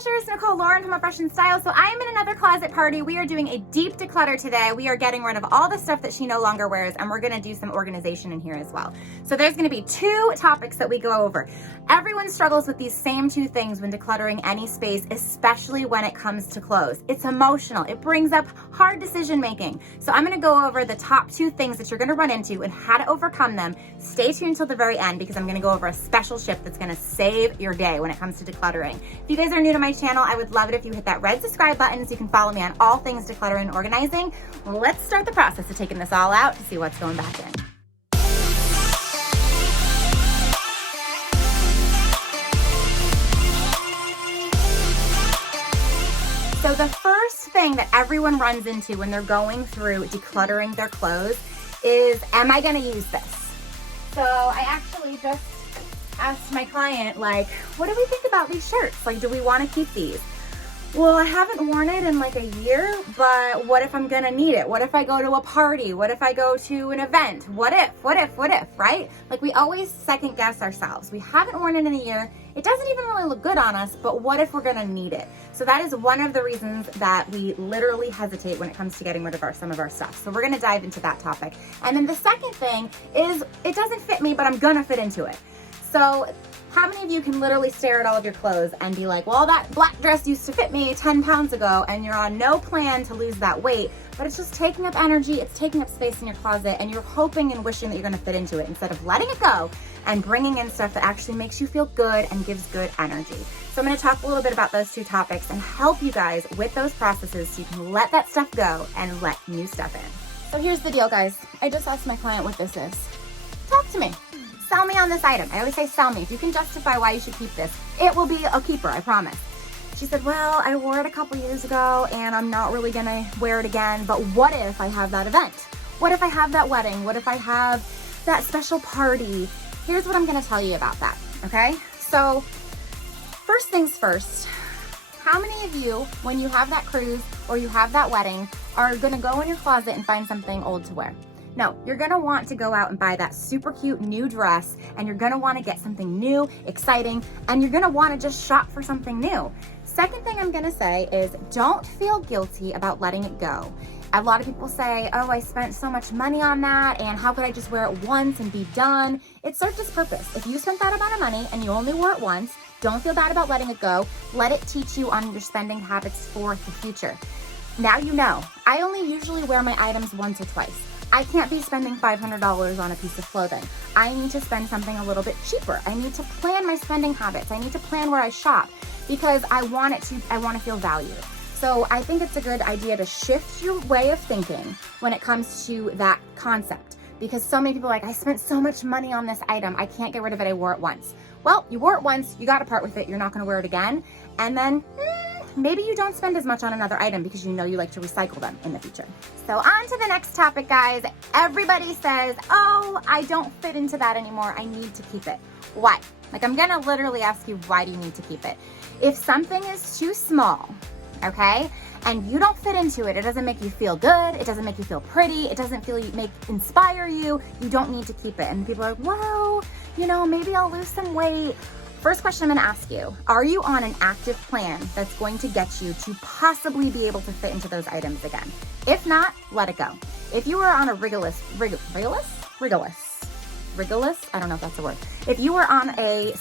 Refreshers, Nicole Lauren from Fresh and Style. So I am in another closet party. We are doing a deep declutter today. We are getting rid of all the stuff that she no longer wears, and we're gonna do some organization in here as well. So there's gonna be two topics that we go over. Everyone struggles with these same two things when decluttering any space, especially when it comes to clothes. It's emotional. It brings up hard decision making. So I'm gonna go over the top two things that you're gonna run into and how to overcome them. Stay tuned till the very end because I'm gonna go over a special tip that's gonna save your day when it comes to decluttering. If you guys are new to my channel, I would love it if you hit that red subscribe button so you can follow me on all things decluttering and organizing. Let's start the process of taking this all out to see what's going back in. So the first thing that everyone runs into when they're going through decluttering their clothes is, am I gonna use this? So I actually just asked my client, like, what do we think about these shirts? Like, do we wanna keep these? Well, I haven't worn it in like a year, but what if I'm gonna need it? What if I go to a party? What if I go to an event? What if, right? Like, we always second guess ourselves. We haven't worn it in a year. It doesn't even really look good on us, but what if we're gonna need it? So that is one of the reasons that we literally hesitate when it comes to getting rid of some of our stuff. So we're gonna dive into that topic. And then the second thing is, it doesn't fit me, but I'm gonna fit into it. So how many of you can literally stare at all of your clothes and be like, well, that black dress used to fit me 10 pounds ago, and you're on no plan to lose that weight, but it's just taking up energy, it's taking up space in your closet, and you're hoping and wishing that you're gonna fit into it instead of letting it go and bringing in stuff that actually makes you feel good and gives good energy. So I'm gonna talk a little bit about those two topics and help you guys with those processes so you can let that stuff go and let new stuff in. So here's the deal, guys. I just asked my client what this is. Talk to me. Sell me on this item. I always say sell me. If you can justify why you should keep this, it will be a keeper, I promise. She said, well, I wore it a couple years ago and I'm not really gonna wear it again, but what if I have that event? What if I have that wedding? What if I have that special party? Here's what I'm gonna tell you about that, okay? So first things first, how many of you, when you have that cruise or you have that wedding, are gonna go in your closet and find something old to wear? No, you're gonna want to go out and buy that super cute new dress, and you're gonna wanna get something new, exciting, and you're gonna wanna just shop for something new. Second thing I'm gonna say is, don't feel guilty about letting it go. A lot of people say, oh, I spent so much money on that, and how could I just wear it once and be done? It served its purpose. If you spent that amount of money and you only wore it once, don't feel bad about letting it go. Let it teach you on your spending habits for the future. Now you know, I only usually wear my items once or twice. I can't be spending $500 on a piece of clothing. I need to spend something a little bit cheaper. I need to plan my spending habits. I need to plan where I shop because I want to feel valued. So I think it's a good idea to shift your way of thinking when it comes to that concept, because so many people are like, I spent so much money on this item, I can't get rid of it, I wore it once. Well, you wore it once, you got to part with it, you're not gonna wear it again, and then maybe you don't spend as much on another item because you know you like to recycle them in the future. So on to the next topic, guys. Everybody says, oh, I don't fit into that anymore, I need to keep it. Why? Like, I'm gonna literally ask you, why do you need to keep it? If something is too small, okay, and you don't fit into it, it doesn't make you feel good, it doesn't make you feel pretty, it doesn't inspire you, you don't need to keep it. And people are like, well, you know, maybe I'll lose some weight. First question I'm gonna ask you, are you on an active plan that's going to get you to possibly be able to fit into those items again? If not, let it go. If you were on a rigorous, I don't know if that's a word. If you were on a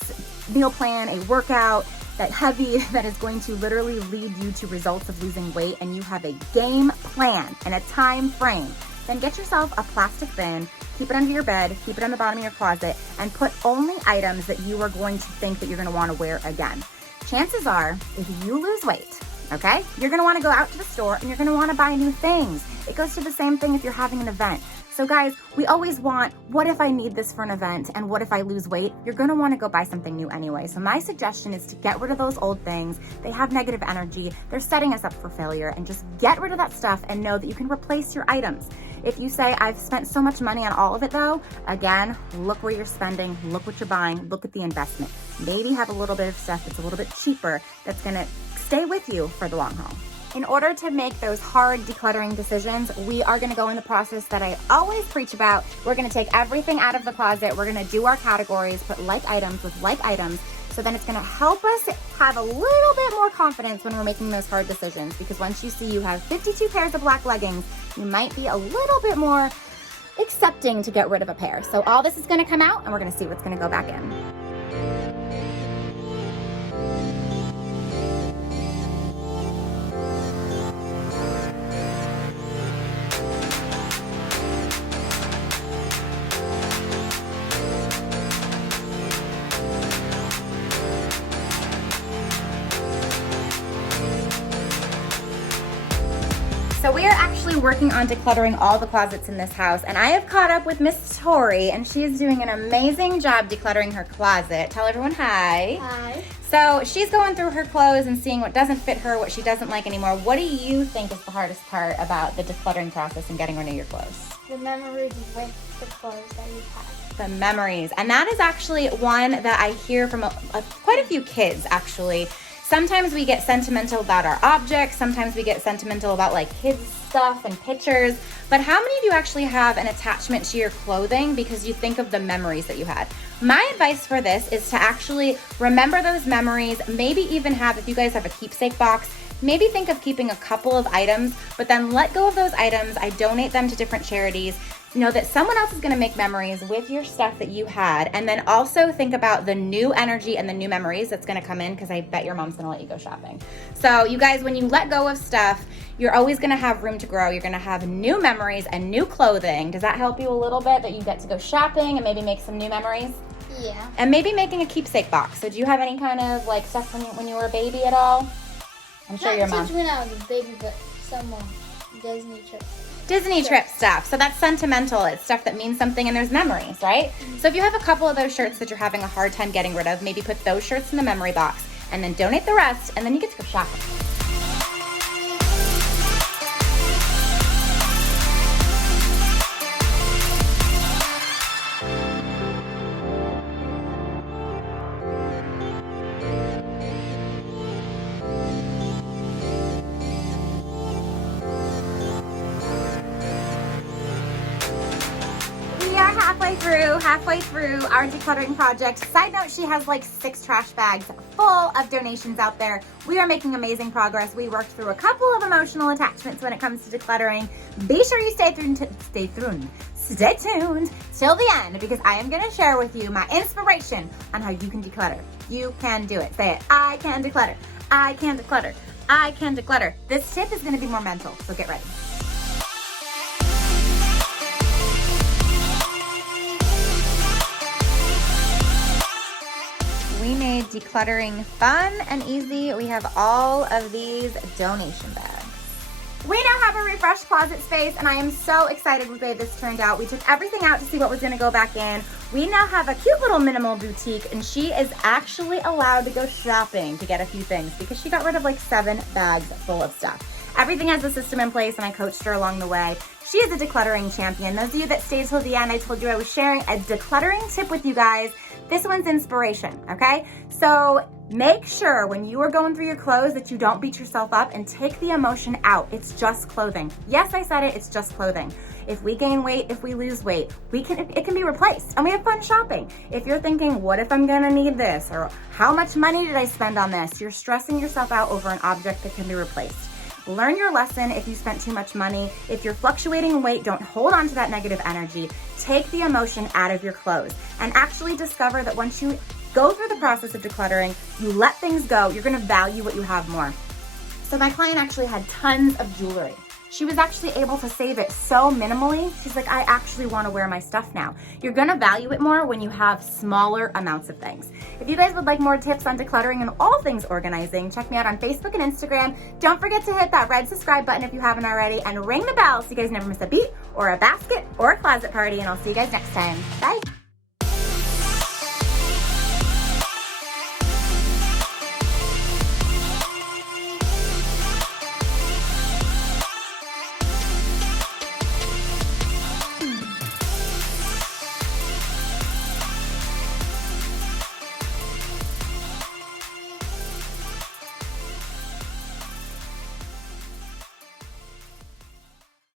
meal plan, a workout, that is going to literally lead you to results of losing weight, and you have a game plan and a time frame, then get yourself a plastic bin, keep it under your bed, keep it on the bottom of your closet, and put only items that you are going to think that you're gonna wanna wear again. Chances are, if you lose weight, okay, you're gonna wanna go out to the store and you're gonna wanna buy new things. It goes to the same thing if you're having an event. So guys, we always want, what if I need this for an event and what if I lose weight? You're gonna wanna go buy something new anyway. So my suggestion is to get rid of those old things. They have negative energy. They're setting us up for failure, and just get rid of that stuff and know that you can replace your items. If you say, I've spent so much money on all of it though, again, look where you're spending, look what you're buying, look at the investment. Maybe have a little bit of stuff that's a little bit cheaper that's gonna stay with you for the long haul. In order to make those hard decluttering decisions, we are gonna go in the process that I always preach about. We're gonna take everything out of the closet. We're gonna do our categories, put like items with like items, so So then it's gonna help us have a little bit more confidence when we're making those hard decisions, because once you see you have 52 pairs of black leggings, you might be a little bit more accepting to get rid of a pair. So all this is gonna come out and we're gonna see what's gonna go back in. So we are actually working on decluttering all the closets in this house, and I have caught up with Miss Tori, and she is doing an amazing job decluttering her closet. Tell everyone hi. Hi. So she's going through her clothes and seeing what doesn't fit her, what she doesn't like anymore. What do you think is the hardest part about the decluttering process and getting rid of your clothes? The memories with the clothes that you have. The memories. And that is actually one that I hear from quite a few kids, actually. Sometimes we get sentimental about our objects. Sometimes we get sentimental about like kids stuff and pictures. But how many of you actually have an attachment to your clothing because you think of the memories that you had? My advice for this is to actually remember those memories, maybe even have, if you guys have a keepsake box, maybe think of keeping a couple of items, but then let go of those items. I donate them to different charities. Know that someone else is gonna make memories with your stuff that you had, and then also think about the new energy and the new memories that's gonna come in, because I bet your mom's gonna let you go shopping. So you guys, when you let go of stuff, you're always gonna have room to grow. You're gonna have new memories and new clothing. Does that help you a little bit, that you get to go shopping and maybe make some new memories? Yeah. And maybe making a keepsake box. So do you have any kind of like stuff when you were a baby at all? I'm sure your mom. Not when I was a baby, but some Disney trips. Disney trip stuff. So that's sentimental. It's stuff that means something, and there's memories, right? Mm-hmm. So if you have a couple of those shirts that you're having a hard time getting rid of, maybe put those shirts in the memory box and then donate the rest, and then you get to go shopping. Halfway through our decluttering project. Side note, she has like 6 trash bags full of donations out there. We are making amazing progress. We worked through a couple of emotional attachments when it comes to decluttering. Be sure you stay tuned till the end, because I am going to share with you my inspiration on how you can declutter. You can do it. Say it. I can declutter. I can declutter. I can declutter. This tip is going to be more mental, so get ready. We made decluttering fun and easy. We have all of these donation bags. We now have a refreshed closet space, and I am so excited with the way this turned out. We took everything out to see what was gonna go back in. We now have a cute little minimal boutique, and she is actually allowed to go shopping to get a few things because she got rid of like 7 bags full of stuff. Everything has a system in place, and I coached her along the way. She is a decluttering champion. Those of you that stayed till the end, I told you I was sharing a decluttering tip with you guys. This one's inspiration, okay? So make sure when you are going through your clothes that you don't beat yourself up and take the emotion out. It's just clothing. Yes, I said it, it's just clothing. If we gain weight, if we lose weight, it can be replaced, and we have fun shopping. If you're thinking, what if I'm gonna need this? Or how much money did I spend on this? You're stressing yourself out over an object that can be replaced. Learn your lesson if you spent too much money. If you're fluctuating in weight, don't hold on to that negative energy. Take the emotion out of your clothes and actually discover that once you go through the process of decluttering, you let things go, you're gonna value what you have more. So my client actually had tons of jewelry. She was actually able to save it so minimally. She's like, I actually wanna wear my stuff now. You're gonna value it more when you have smaller amounts of things. If you guys would like more tips on decluttering and all things organizing, check me out on Facebook and Instagram. Don't forget to hit that red subscribe button if you haven't already, and ring the bell so you guys never miss a beat or a basket or a closet party, and I'll see you guys next time. Bye.